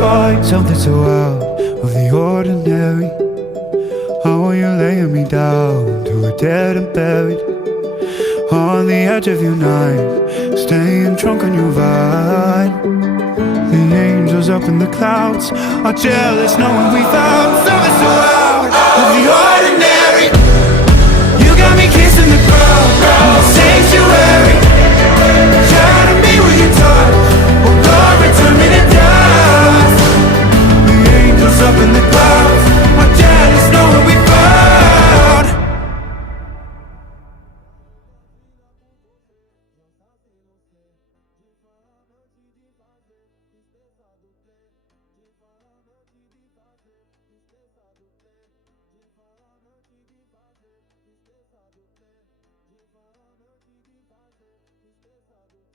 find something so out of the ordinary. How are you laying me down to a dead and buried on the edge of your night, staying drunk on your vine. The angels up in the clouds are jealous knowing we found something so out of the ordinary. You got me kissing the ground in the sanctuary, trying to be with your touch. Oh Lord, return me to dust. The angels up in the clouds are jealous knowing we found. Beautify.